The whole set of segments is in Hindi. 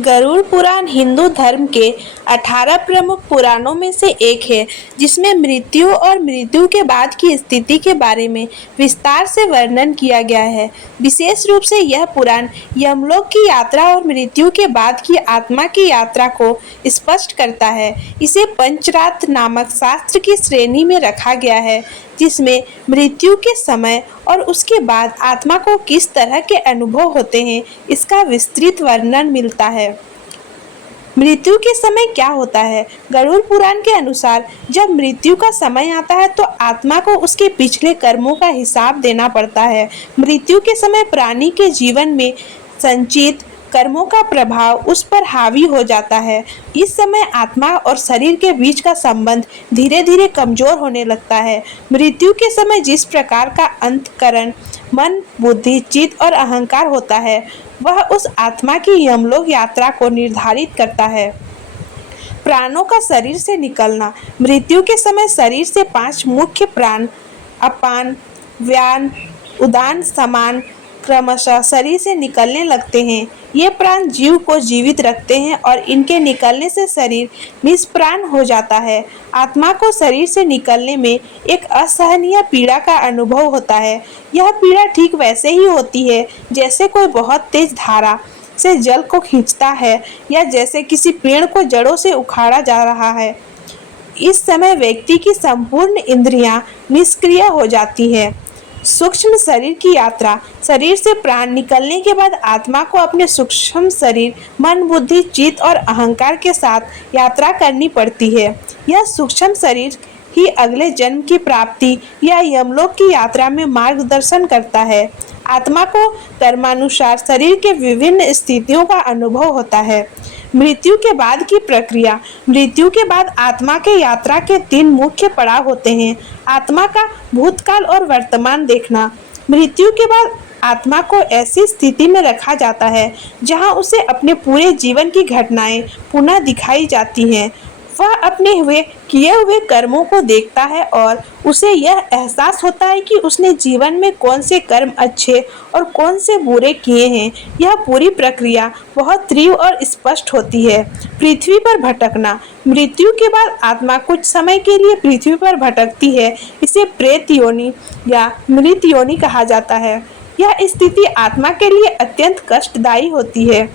गरुड़ पुराण हिंदू धर्म के 18 प्रमुख पुराणों में से एक है, जिसमें मृत्यु और मृत्यु के बाद की स्थिति के बारे में विस्तार से वर्णन किया गया है। विशेष रूप से यह पुराण यमलोक की यात्रा और मृत्यु के बाद की आत्मा की यात्रा को स्पष्ट करता है। इसे पंचरात्र नामक शास्त्र की श्रेणी में रखा गया है, जिसमें मृत्यु के समय और उसके बाद आत्मा को किस तरह के अनुभव होते हैं, इसका विस्तृत वर्णन मिलता है। मृत्यु के समय क्या होता है? गरुड़ पुराण के अनुसार जब मृत्यु का समय आता है तो आत्मा को उसके पिछले कर्मों का हिसाब देना पड़ता है। मृत्यु के समय प्राणी के जीवन में संचित कर्मों का प्रभाव उस पर हावी हो जाता है। इस समय आत्मा और शरीर के बीच का संबंध धीरे धीरे कमजोर होने लगता है। मृत्यु के समय जिस प्रकार का अंतःकरण, मन, बुद्धि, चित्त और अहंकार होता है, वह उस आत्मा की यमलोक यात्रा को निर्धारित करता है। प्राणों का शरीर से निकलना। मृत्यु के समय शरीर से 5 मुख्य प्राण अपान, व्यान, उदान, समान क्रमशः शरीर से निकलने लगते हैं। ये प्राण जीव को जीवित रखते हैं और इनके निकलने से शरीर निष्प्राण हो जाता है। आत्मा को शरीर से निकलने में एक असहनीय पीड़ा का अनुभव होता है। यह पीड़ा ठीक वैसे ही होती है जैसे कोई बहुत तेज धारा से जल को खींचता है या जैसे किसी पेड़ को जड़ों से उखाड़ा जा रहा है। इस समय व्यक्ति की संपूर्ण इंद्रियां निष्क्रिय हो जाती है। सूक्ष्म शरीर की यात्रा। शरीर से प्राण निकलने के बाद आत्मा को अपने सूक्ष्म शरीर, मन, बुद्धि, चित्त और अहंकार के साथ यात्रा करनी पड़ती है। यह सूक्ष्म शरीर ही अगले जन्म की प्राप्ति या यमलोक की यात्रा में मार्गदर्शन करता है। आत्मा को कर्मानुसार शरीर के विभिन्न स्थितियों का अनुभव होता है। मृत्यु के बाद की प्रक्रिया। मृत्यु के बाद आत्मा के यात्रा के 3 मुख्य पड़ाव होते हैं। आत्मा का भूतकाल और वर्तमान देखना। मृत्यु के बाद आत्मा को ऐसी स्थिति में रखा जाता है जहां उसे अपने पूरे जीवन की घटनाएं पुनः दिखाई जाती हैं। वह अपने किए हुए कर्मों को देखता है और उसे यह एहसास होता है कि उसने जीवन में कौन से कर्म अच्छे और कौन से बुरे किए हैं। यह पूरी प्रक्रिया बहुत तीव्र और स्पष्ट होती है। पृथ्वी पर भटकना। मृत्यु के बाद आत्मा कुछ समय के लिए पृथ्वी पर भटकती है। इसे प्रेत योनि या मृत योनि कहा जाता है। यह स्थिति आत्मा के लिए अत्यंत कष्टदायी होती है,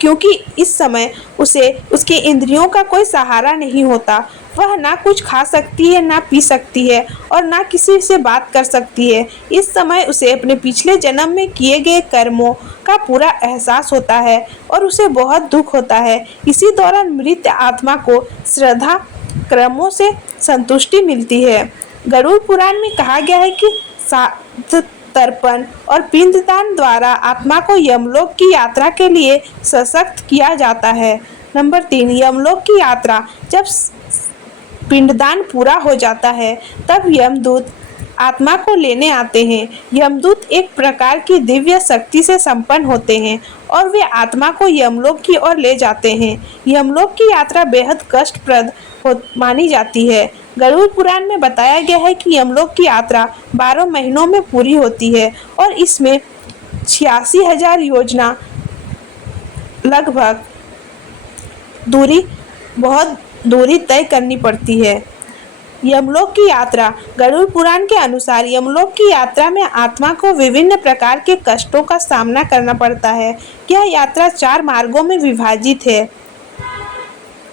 क्योंकि इस समय उसे उसके इंद्रियों का कोई सहारा नहीं होता। वह ना कुछ खा सकती है, ना पी सकती है और ना किसी से बात कर सकती है। इस समय उसे अपने पिछले जन्म में किए गए कर्मों का पूरा एहसास होता है और उसे बहुत दुख होता है। इसी दौरान मृत आत्मा को श्रद्धा कर्मों से संतुष्टि मिलती है। गरुड़ पुराण में कहा गया है कि तर्पण और पिंडदान द्वारा आत्मा को यमलोक की यात्रा के लिए सशक्त किया जाता है। नंबर 3, यमलोक की यात्रा। जब पिंडदान पूरा हो जाता है तब यमदूत आत्मा को लेने आते हैं। यमदूत एक प्रकार की दिव्य शक्ति से संपन्न होते हैं और वे आत्मा को यमलोक की ओर ले जाते हैं। यमलोक की यात्रा बेहद कष्टप्रद मानी जाती है। गरुड़ पुराण में बताया गया है कि यमलोक की यात्रा 12 महीनों में पूरी होती है और इसमें 86,000 योजना लगभग बहुत दूरी तय करनी पड़ती है। यमलोक की यात्रा। गरुड़ पुराण के अनुसार यमलोक की यात्रा में आत्मा को विभिन्न प्रकार के कष्टों का सामना करना पड़ता है। यह यात्रा 4 मार्गों में विभाजित है।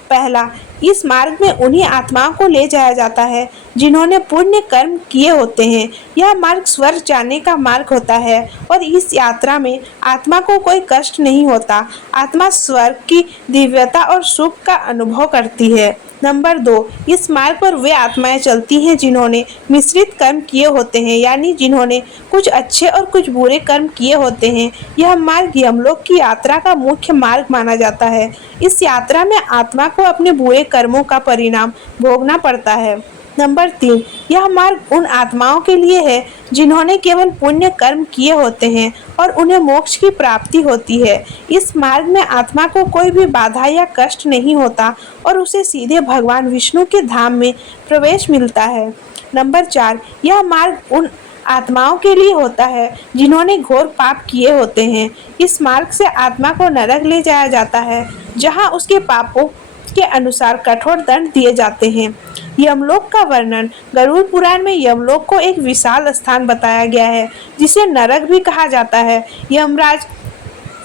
पहला, इस मार्ग में उन्हीं आत्माओं को ले जाया जाता है जिन्होंने पुण्य कर्म किए होते हैं। यह मार्ग स्वर्ग जाने का मार्ग होता है और इस यात्रा में आत्मा को कोई कष्ट नहीं होता। आत्मा स्वर्ग की दिव्यता और सुख का अनुभव करती है। नंबर 2, इस मार्ग पर वे आत्माएं चलती हैं जिन्होंने मिश्रित कर्म किए होते हैं, यानी जिन्होंने कुछ अच्छे और कुछ बुरे कर्म किए होते हैं। यह मार्ग यमलोक की यात्रा का मुख्य मार्ग माना जाता है। इस यात्रा में आत्मा को अपने बुरे कर्मों का परिणाम भोगना पड़ता है। नंबर 3, यह मार्ग उन आत्माओं के लिए है जिन्होंने केवल पुण्य कर्म किए होते हैं और उन्हें मोक्ष की प्राप्ति होती है। इस मार्ग में आत्मा को कोई भी बाधा या कष्ट नहीं होता और उसे सीधे भगवान विष्णु के धाम में प्रवेश मिलता है। नंबर 4, यह मार्ग उन आत्माओं के लिए होता है जिन्होंने घोर पाप किए होते हैं। इस मार्ग से आत्मा को नरक ले जाया जाता है, जहां उसके पापों के अनुसार कठोर दंड दिए जाते हैं। यमलोक का वर्णन गरुड़ पुराण में यमलोक को एक विशाल स्थान बताया गया है, जिसे नरक भी कहा जाता है। यमराज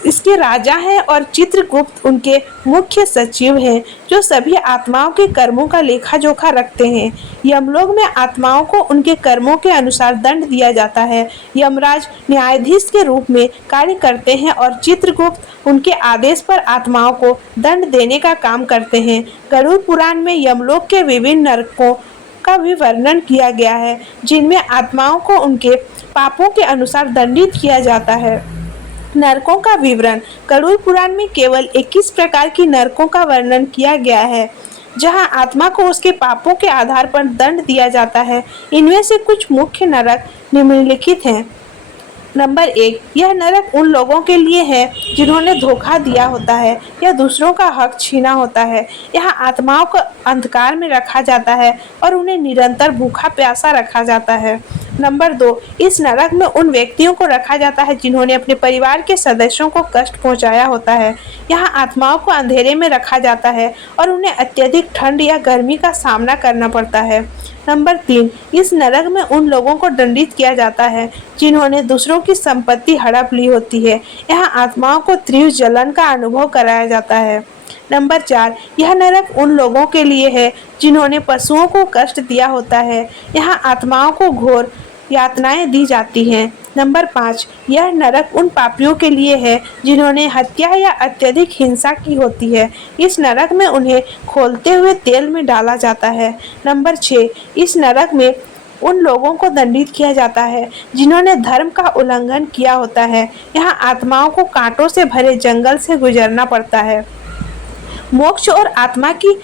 इसके राजा हैं और चित्रगुप्त उनके मुख्य सचिव हैं, जो सभी आत्माओं के कर्मों का लेखा जोखा रखते हैं। यमलोक में आत्माओं को उनके कर्मों के अनुसार दंड दिया जाता है। यमराज न्यायाधीश के रूप में कार्य करते हैं और चित्रगुप्त उनके आदेश पर आत्माओं को दंड देने का काम करते हैं। गरुड़ पुराण में यमलोक के विभिन्न नरकों का भी वर्णन किया गया है, जिनमें आत्माओं को उनके पापों के अनुसार दंडित किया जाता है। नरकों का विवरण गरुड़ पुराण में केवल 21 प्रकार की नरकों का वर्णन किया गया है, जहां आत्मा को उसके पापों के आधार पर दंड दिया जाता है। इनमें से कुछ मुख्य नरक निम्नलिखित हैं। नंबर 1, यह नरक उन लोगों के लिए है जिन्होंने धोखा दिया होता है या दूसरों का हक छीना होता है। यहाँ आत्माओं को अंधकार में रखा जाता है और उन्हें निरंतर भूखा प्यासा रखा जाता है। नंबर 2, इस नरक में उन व्यक्तियों को रखा जाता है जिन्होंने अपने परिवार के सदस्यों को कष्ट पहुंचाया होता है। यहाँ आत्माओं को अंधेरे में रखा जाता है और उन्हें अत्यधिक ठंड या गर्मी का सामना करना पड़ता है। नंबर 3, इस नरक में उन लोगों को दंडित किया जाता है जिन्होंने दूसरों की संपत्ति हड़प ली होती है। यहाँ आत्माओं को तीव्र जलन का अनुभव कराया जाता है। नंबर 4, यह नरक उन लोगों के लिए है जिन्होंने पशुओं को कष्ट दिया होता है। यहाँ आत्माओं को घोर यातनाएं दी जाती हैं। नंबर 5, यह नरक उन पापियों के लिए है जिन्होंने हत्या या अत्यधिक हिंसा की होती है। इस नरक में उन्हें खोलते हुए तेल में डाला जाता है। नंबर 6, इस नरक में उन लोगों को दंडित किया जाता है जिन्होंने धर्म का उल्लंघन किया होता है। यहाँ आत्माओं को कांटों से भरे जंगल से गुजरना पड़ता है। मोक्ष और आत्मा की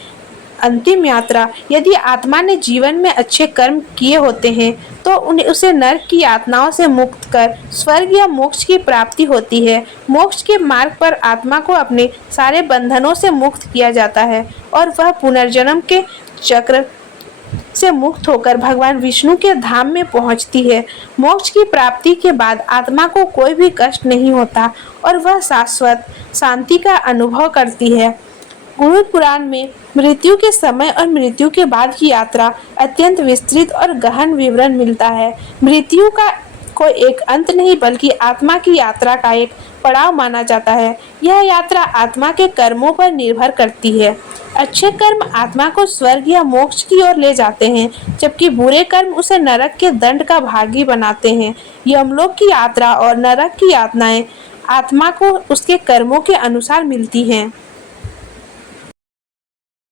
अंतिम यात्रा। यदि आत्मा ने जीवन में अच्छे कर्म किए होते हैं तो उसे नरक की यातनाओं से मुक्त कर स्वर्ग या मोक्ष की प्राप्ति होती है। मोक्ष के मार्ग पर आत्मा को अपने सारे बंधनों से मुक्त किया जाता है और वह पुनर्जन्म के चक्र से मुक्त होकर भगवान विष्णु के धाम में पहुंचती है। मोक्ष की प्राप्ति के बाद आत्मा को कोई भी कष्ट नहीं होता और वह शाश्वत शांति का अनुभव करती है। गरुड़ पुराण में मृत्यु के समय और मृत्यु के बाद की यात्रा अत्यंत विस्तृत और गहन विवरण मिलता है। मृत्यु का कोई एक अंत नहीं बल्कि आत्मा की यात्रा का एक पड़ाव माना जाता है। यह यात्रा आत्मा के कर्मों पर निर्भर करती है। अच्छे कर्म आत्मा को स्वर्ग या मोक्ष की ओर ले जाते हैं, जबकि बुरे कर्म उसे नरक के दंड का भागी बनाते हैं। यमलोक की यात्रा और नरक की यातनाएं आत्मा को उसके कर्मों के अनुसार मिलती हैं।